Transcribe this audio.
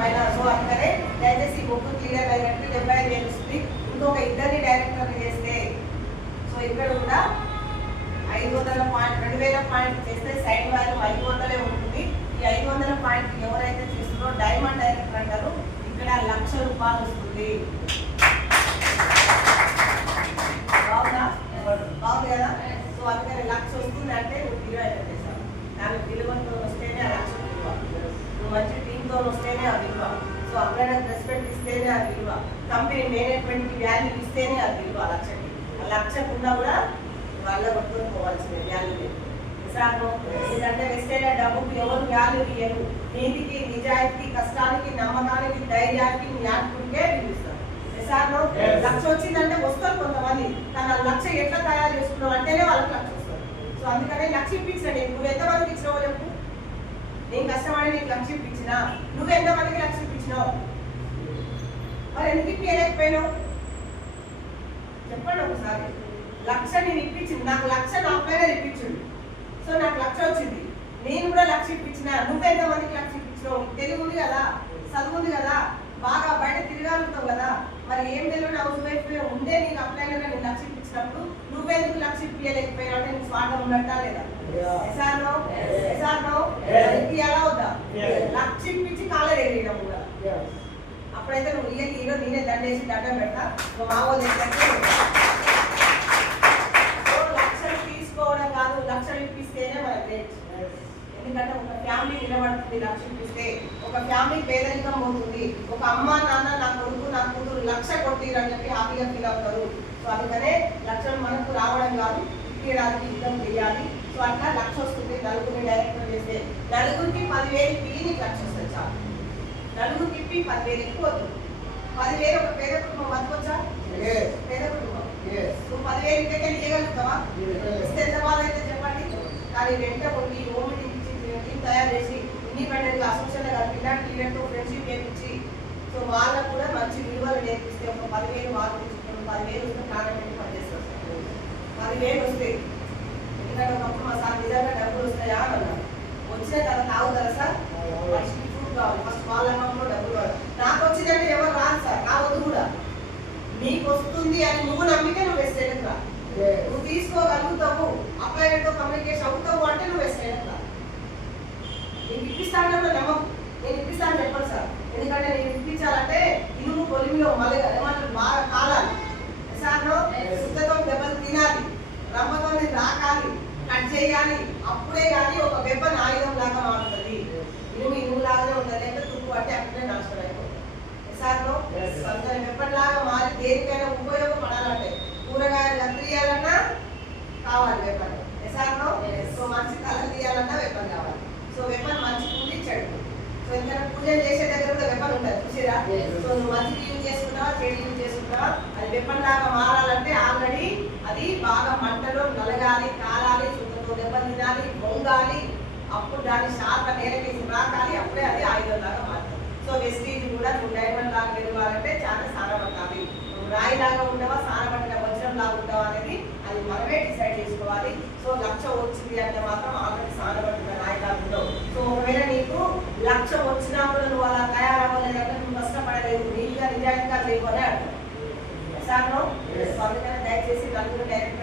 పైన. సో అందుకనే దయచేసి బుక్ క్లియర్ అయినట్టు 75,000 వస్తుంది. ఇంకొక ఇద్దరిని డైరెక్టర్లు చేస్తే సో ఇక్కడ కూడా 500 పాయింట్ 2000 పాయింట్ చేస్తే సైడ్ వాల్యూ 500 ఉంటుంది. ఈ 500 పాయింట్ ఎవరైతే చేస్తున్నారో డైమండ్ డైరెక్టర్ అంటారు. ఇక్కడ 1,00,000 రూపాయలు వస్తుంది. బాగుందా? బాగుంది కదా? సో అందుకని 1,00,000 వస్తుంది అంటే నువ్వు విలువ అయితే చేస్తావు. దానికి విలువతో వస్తేనే ఆ 1,00,000 విలువ. నువ్వు మంచి టీంతో వస్తేనే ఆ విలువ. సో అప్పుడైనా రెస్పెక్ట్ ఇస్తేనే అది విలువ. కంపెనీ మేనేజ్మెంట్కి వాల్యూ ఇస్తేనే అది విలువ. 1,00,000కి 1,00,000 ఉన్నా కూడా వాళ్ళ కొట్టుకొని పోవాల్సిందే వాల్యూ లేదు. ఎందుకంటే వెస్టైన డబ్బుకు ఎవరు వాల్యూ ఇయ్యరు. నీతికి, నిజాయితీ, కష్టానికి, నమ్మకానికి, ధైర్యానికి నీ యాక్టివిటీకే పిలుస్తారు. 1,00,000 వచ్చిందంటే వస్తారు కొంతమంది, కానీ 1,00,000 ఎట్లా తయారు చేసుకున్నావు అంటేనే వాళ్ళకి 1,00,000 వస్తారు. సో అందుకనే 1,00,000 ఇప్పించండి. నువ్వు ఎంతమందికి ఇచ్చినావో చెప్పు. నేను కష్టపడి నీకు 1,00,000 ఇప్పించినా, నువ్వు ఎంతమందికి 1,00,000 ఇప్పించినావు? మరి ఎందుకు ఇప్పించలేకపోయినావు చెప్పండి ఒకసారి. 1,00,000 నేను ఇప్పించింది, నాకు 1,00,000 నా పైన ఇప్పించింది. సో నాకు 1,00,000 వచ్చింది, నేను కూడా 1,00,000 ఇప్పించిన. నువ్వెంతమందికి 1,00,000 ఇప్పించినావు? తెలివి ఉంది కదా, చదువు ఉంది కదా, బాగా బయట తిరగాలుగుతావు కదా. మరి ఏం తెలియని హౌస్ వైఫ్ ఉండే నీకు అప్లైగా నేను 1,00,000 ఇప్పించినప్పుడు నువ్వెందుకు 1,00,000 ఇప్పించలేకపోయినా అంటే నీకు స్వార్థం ఉన్నట్టా లేదా? ఎలా వద్దా? 1,00,000 ఇప్పించి కాలర్ ఎగిరినాము కూడా. అప్పుడైతే నువ్వు హీరో నేనే దండేసి దండం పెడతా. నువ్వు మా వాళ్ళు ఏంటంటే 1,00,000 తీసుకోవడం కాదు, 1,00,000 ఇప్పిస్తేనే మన గ్రేట్. ఎందుకంటే ఒక ఫ్యామిలీ నిలబడుతుంది 1,00,000 ఇప్పిస్తే. ఒక ఫ్యామిలీ పేదరికం పోతుంది. ఒక అమ్మ నాన్న నా కొడుకు నా కూతురు 1,00,000 కొట్టిరు అని చెప్పి హ్యాపీగా ఫీల్ అవుతారు. సో అందుకనే 1,00,000 మనకు రావడం కాదు, ఇప్పించడానికి యుద్ధం చేయాలి. సో అట్లా 1,00,000 వస్తుంది. నలుగురిని డైరెక్టర్ చేస్తే నలుగురికి 10,000 ఇప్పి నీకు 1,00,000 వస్తుంది. చాలు. నలుగురికి ఇప్పి 10,000 ఎక్కువ వద్దు. 10,000 ఒక పేద కుటుంబం బతకొచ్చా? పేద కుటుంబం. నువ్వు 10,000 ఇంటికి ఇవ్వగలుగుతావా? ఇస్తే ఎంత బాధ అయితే చెప్పండి. కానీ వెంట కొట్టి ఓమిటి టీం తయారు చేసి ఇండిపెండెంట్గా అసోసియేషన్ కలిపి క్లియర్తో ఫ్రెండ్షిప్ చేయించి సో వాళ్ళకు కూడా మంచి విలువలు నేర్పిస్తే ఒక 10,000 వాళ్ళు తీసుకుని 10,000 వస్తే ప్రారంభించి పనిచేస్తారు. 10,000 వస్తాయి. ఎందుకంటే ఒకప్పుడు మా సార్ నిజంగా డబ్బులు వస్తాయా అని అన్నారు. వచ్చినా కదా తాగుతారా సార్? మనిషికి ఫుడ్ కావాలి, ఫస్ట్ వాళ్ళ అకౌంట్లో డబ్బులు కావాలి. నాకు వచ్చిందంటే ఎవరు రాదు సార్, రావద్దు కూడా. నీకు వస్తుంది అని నువ్వు నమ్మితే నువ్వు వెస్టైన్ రా. నువ్వు తీసుకోగలుగుతావు, అప్లైతో కమ్యూనికేషన్ అవుతావు అంటే నువ్వు వెస్టైన్ రా. నీకు ఇప్పిస్తాను నమ్మకం, నేను ఇప్పిస్తాను చెప్పను సార్. ఎందుకంటే నేను ఇప్పించాలంటే ఇనుము కొలిమిలో మళ్ళీ ఏమంటారు బాగా కాలాలి. శుద్ధతో దెబ్బలు తినాలి, రమ్మతో రాకాలి, కట్ చేయాలి. అప్పుడే కానీ ఒక వెపన్ ఆయుధం లాగా మారుతుంది. ఇనుము లాగానే ఉంటుంది, అంటే తుప్పు అంటే అప్పుడే నాశనం అయిపోతుంది. వెపన్ లాగా మారి దేనికైనా ఉపయోగపడాలంటే కూరగాయలు కత్తిరియాలన్నా కావాలి వెపన్. సో మంచి కలర్ తీయాలన్నా వెపన్ కావాలి. సో వెపన్ మంచి ఉంది, చెడు. సో ఇంకా పూజలు చేసే దగ్గర కూడా వెపన్ ఉంటుంది చూసిరా. సో నువ్వు మంచి యూజ్ చేసుకుంటావా, చెడు యూజ్ చేసుకుంటావా, అది వెపన్ లాగా మారాలంటే ఆల్రెడీ అది బాగా మంటలో నలగాలి, కాలాలి, శుద్ధతో దెబ్బలు తినాలి, పొంగాలి. అప్పుడు దాన్ని షార్ప్ నేలకేసి రాకాలి, అప్పుడే అది ఆయుధం లాగా మారుతుంది. సో వెస్టీజ్ కూడా నువ్వు డైమండ్ లాగా వెలగాలంటే చాలా సానబట్టాలి. నువ్వు రాయి లాగా ఉండవా, సానబట్టిన వజ్రం లాగా ఉండవా అనేది అది మనమే డిసైడ్ చేసుకోవాలి. సో 1,00,000 వచ్చింది అంటే మాత్రం ఆల్రెడీ సానబట్టిన రాయి లాగా ఉండవు. సో ఒకవేళ నీకు 1,00,000 వచ్చినా కూడా నువ్వు అలా తయారవ్వలేదంటే నువ్వు కష్టపడలేదు, నీట్గా నిజాయితీగా లేవనే అంటారు. అందుకని దయచేసి నలుగురు డైరెక్ట్